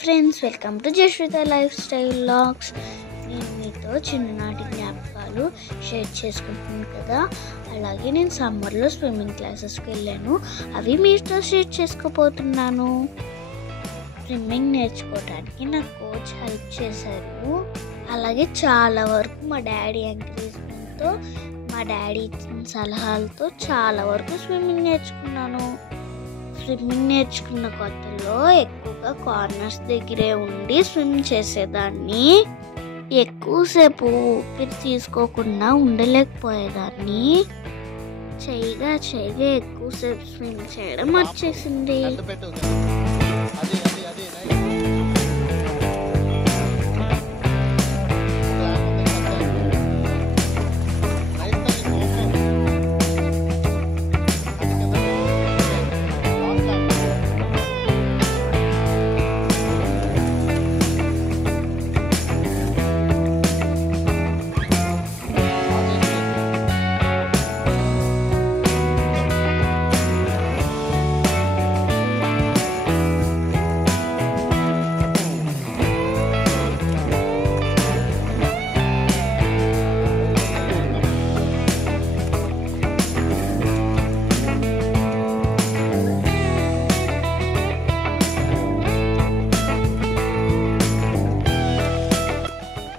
Friends, welcome to Jashwitha life style vlogs. నేను మీతో చిన్ననాటి జ్ఞాపకాలు షేర్ చేసుకుంటున్నాను కదా. అలాగే నేను సమ్మర్లో స్విమ్మింగ్ క్లాసెస్కి వెళ్ళాను, అవి మీతో షేర్ చేసుకోబోతున్నాను. స్విమ్మింగ్ నేర్చుకోవడానికి నా కోచ్ హెల్ప్ చేశారు. అలాగే చాలా వరకు మా డాడీ ఎంకరేజ్మెంట్తో, మా డాడీ ఇచ్చిన సలహాలతో చాలా వరకు స్విమ్మింగ్ నేర్చుకున్నాను. స్విమ్మింగ్ నేర్చుకున్న కొత్తలో ఎక్కువగా కార్నర్స్ దగ్గరే ఉండి స్విమ్ చేసేదాన్ని. ఎక్కువసేపు ఊపిరి తీసుకోకుండా ఉండలేకపోయేదాన్ని. చేయగా ఎక్కువసేపు స్విమ్ చేయడం వచ్చేసింది.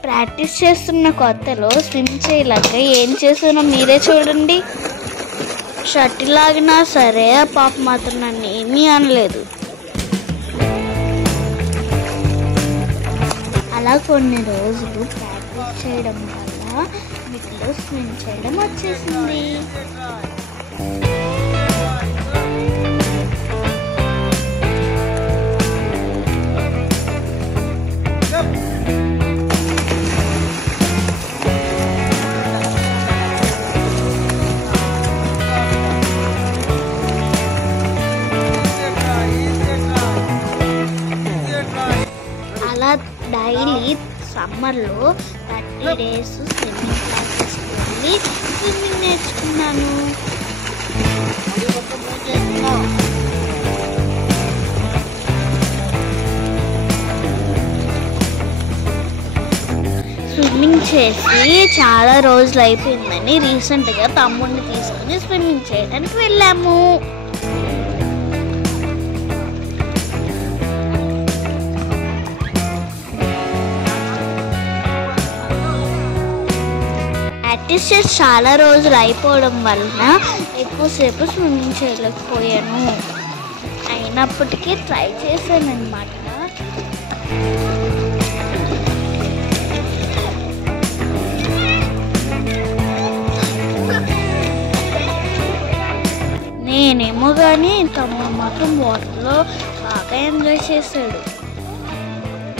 ప్రాక్టీస్ చేస్తున్న కొత్తలో స్విమ్ చేయలేక ఏం చేసానో మీరే చూడండి. షటిల్ లాగినా సరే ఆ పాప మాత్రం నన్ను ఏమీ అనలేదు. అలా కొన్ని రోజులు ప్రాక్టీస్ చేయడం వల్ల వీటిలో స్విమ్ చేయడం వచ్చేసింది. అలా డైలీ సమ్మర్లో 30 days స్విమ్మింగ్ క్లాసెస్కి వెళ్ళి స్విమ్మింగ్ నేర్చుకున్నాను. స్విమ్మింగ్ చేసి చాలా రోజులు అయిపోయిందని రీసెంట్గా తమ్ముడిని తీసుకుని స్విమ్మింగ్ చేయడానికి వెళ్ళాము. ప్రాక్టీస్ చేసి చాలా రోజులు అయిపోవడం వలన ఎక్కువసేపు స్విమ్మింగ్ చేయలేకపోయాను. అయినప్పటికీ ట్రై చేశాను అన్నమాట. నేనేమో కానీ తమ్ముడు మాత్రం వాటర్లో బాగా ఎంజాయ్ చేశాడు.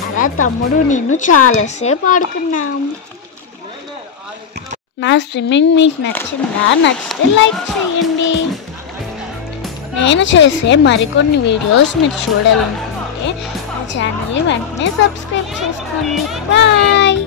అలా తమ్ముడు నేను చాలాసేపు ఆడుకున్నాం. నా స్విమ్మింగ్ మీకు నచ్చిందా? నచ్చితే లైక్ చేయండి. నేను చేసే మరికొన్ని వీడియోస్ మీరు చూడాలనుకుంటే నా ఛానల్ని వెంటనే సబ్స్క్రైబ్ చేసుకోండి. బాయ్.